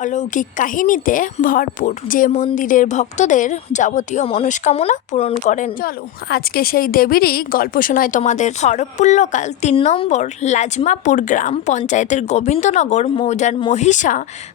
অলৌকিক কাহিনীতে ভরপুর, যে মন্দিরের ভক্তদের যাবতীয় মনস্কামনা পূরণ করেন। চলো আজকে সেই দেবীরই গল্প শোনায় তোমাদের। খড়গপুর লোকাল ৩ নম্বর লাজমাপুর গ্রাম পঞ্চায়েতের গোবিন্দনগর মৌজার মহিষা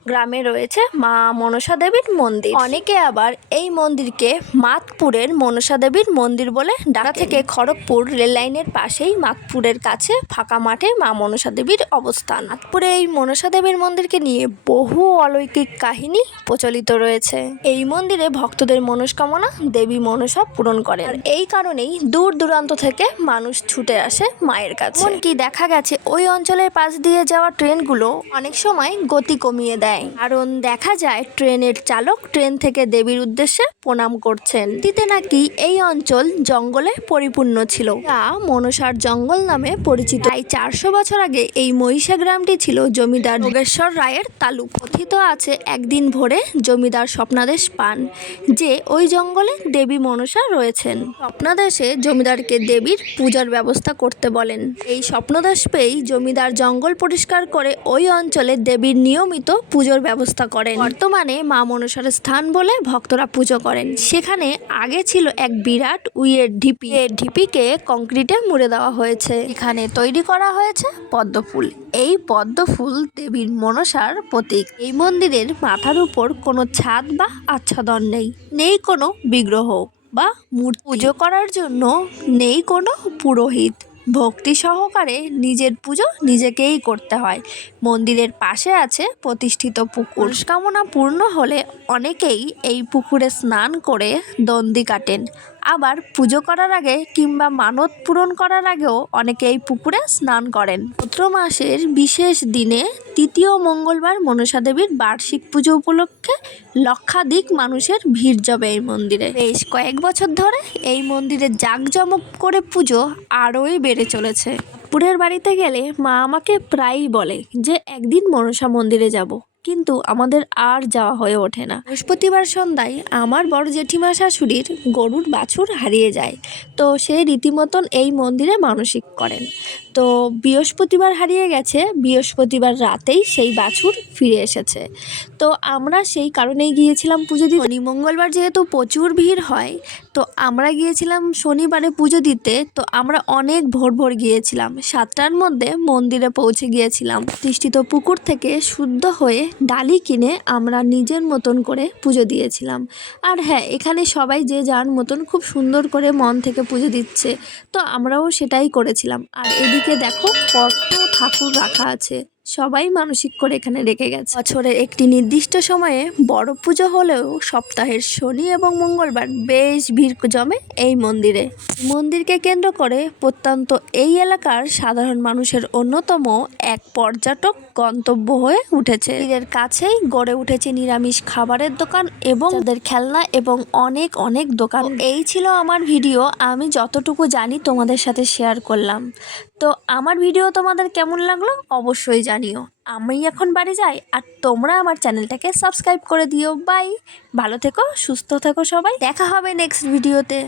গ্রামে রয়েছে মা মনসা দেবীর মন্দির। অনেকে আবার এই মন্দিরকে মাতপুরের মনসা দেবীর মন্দির বলে ডাকা থেকে খড়গপুর রেললাইনের পাশেই মাতপুরের কাছে ফাঁকা মাঠে মা মনসা দেবীর অবস্থান। মাতপুরে এই মনসা দেবীর মন্দিরকে নিয়ে বহু অলৌকিক কাহিনী প্রচলিত রয়েছে। এই মন্দিরে ভক্তদের মনস্কামনা দেবী মনসা পূরণ করেন, আর এই কারণেই দূর দূরান্ত থেকে মানুষ ছুটে আসে মায়ের কাছে। এমনকি দেখা গেছে ওই অঞ্চলের পাশ দিয়ে যাওয়া ট্রেনগুলো অনেক সময় গতি কমিয়ে দেয়, কারণ দেখা যায় ট্রেনের চালক ট্রেন থেকে দেবীর উদ্দেশ্যে প্রণাম করছেন। দিতে নাকি এই অঞ্চল জঙ্গলে পরিপূর্ণ ছিল, যা মনসার জঙ্গল নামে পরিচিত। প্রায় 400 বছর আগে এই মহিষা গ্রামটি ছিল জমিদার যোগেশ্বর রায়ের তালুক। কথিত আছে একদিন ভোরে জমিদার স্বপ্নাদেশ পান যে ওই জঙ্গলে দেবী মনসা রয়েছেন। স্বপ্নাদেশে জমিদারকে দেবীর পূজার ব্যবস্থা করতে বলেন। এই স্বপ্নদেশ পেয়েই জমিদার জঙ্গল পরিষ্কার করে ওই অঞ্চলে দেবীর নিয়মিত পুজোর ব্যবস্থা করেন। বর্তমানে মা মনসার স্থান বলে ভক্তরা পুজো করেন। সেখানে আগে ছিল এক বিরাট উইয়ের ঢিপি। এই ঢিপিকে কংক্রিটে মুড়ে দেওয়া হয়েছে। এখানে তৈরি করা হয়েছে পদ্মফুল। এই পদ্মফুল দেবীর মনসার প্রতীক। এই মন্দিরের মাথার উপর কোনো ছাদ বা আচ্ছাদন নেই, নেই কোনো বিগ্রহ বা মূর্তি। পুজো করার জন্য নেই কোনো পুরোহিত। ভক্তি সহকারে নিজের পুজো নিজেকেই করতে হয়। মন্দিরের পাশে আছে প্রতিষ্ঠিত পুকুর। মনস্কামনা পূর্ণ হলে অনেকেই এই পুকুরে স্নান করে দণ্ডি কাটেন। আবার পুজো করার আগে কিংবা মানত পূরণ করার আগেও অনেকে এই পুকুরে স্নান করেন। চৈত্র মাসের বিশেষ দিনে তৃতীয় মঙ্গলবার মনসা দেবীর বার্ষিক পুজো উপলক্ষে লক্ষাধিক মানুষের ভিড় জমে এই মন্দিরে। বেশ কয়েক বছর ধরে এই মন্দিরে জাঁকজমক করে পুজো আরোই বেড়ে চলেছে। পুরের বাড়িতে গেলে মা আমাকে প্রায়ই বলে যে একদিন মনসা মন্দিরে যাব, কিন্তু আমাদের আর যাওয়া হয়ে ওঠে না। বৃহস্পতিবার সন্ধ্যায় আমার বড় জেঠিমা শাশুড়ির গরুর বাছুর হারিয়ে যায়, তো সে রীতিমতন এই মন্দিরে মানসিক করেন। তো বৃহস্পতিবার হারিয়ে গেছে, বৃহস্পতিবার রাতেই সেই বাছুর ফিরে এসেছে। তো আমরা সেই কারণেই গিয়েছিলাম পুজো দিতে। শনি মঙ্গলবার যেহেতু প্রচুর ভিড় হয়, তো আমরা গিয়েছিলাম শনিবারে পুজো দিতে। তো আমরা অনেক ভোর ভোর গিয়েছিলাম, 7টার মধ্যে মন্দিরে পৌঁছে গিয়েছিলাম। প্রতিষ্ঠিত পুকুর থেকে শুদ্ধ হয়ে ডালি কিনে আমরা নিজের মতন করে পুজো দিয়েছিলাম। আর হ্যাঁ, এখানে সবাই যে যার মতন খুব সুন্দর করে মন থেকে পুজো দিচ্ছে, তো আমরাও সেটাই করেছিলাম। আর এদিকে দেখো কত ঠাকুর রাখা আছে, সবাই মানসিক করে এখানে রেখে গেছে। বছরের একটি নির্দিষ্ট সময়ে বড় পুজো হলেও সপ্তাহের শনি এবং মঙ্গলবার বেশ ভিড় জমে এই মন্দিরে। মন্দিরকে কেন্দ্র করে প্রত্যন্ত এই এলাকার সাধারণ মানুষের অন্যতম এক পর্যটক গন্তব্য হয়ে উঠেছে। মন্দিরের কাছেই গড়ে উঠেছে নিরামিষ খাবারের দোকান এবং তাদের খেলনা এবং অনেক অনেক দোকান। এই ছিল আমার ভিডিও, আমি যতটুকু জানি তোমাদের সাথে শেয়ার করলাম। তো আমার ভিডিও তোমাদের কেমন লাগলো অবশ্যই জানিও। আমি এখন বাড়ি যাই, আর তোমরা আমার চ্যানেলটাকে সাবস্ক্রাইব করে দিও। বাই, ভালো থেকো, সুস্থ থেকো সবাই, দেখা হবে নেক্সট ভিডিওতে।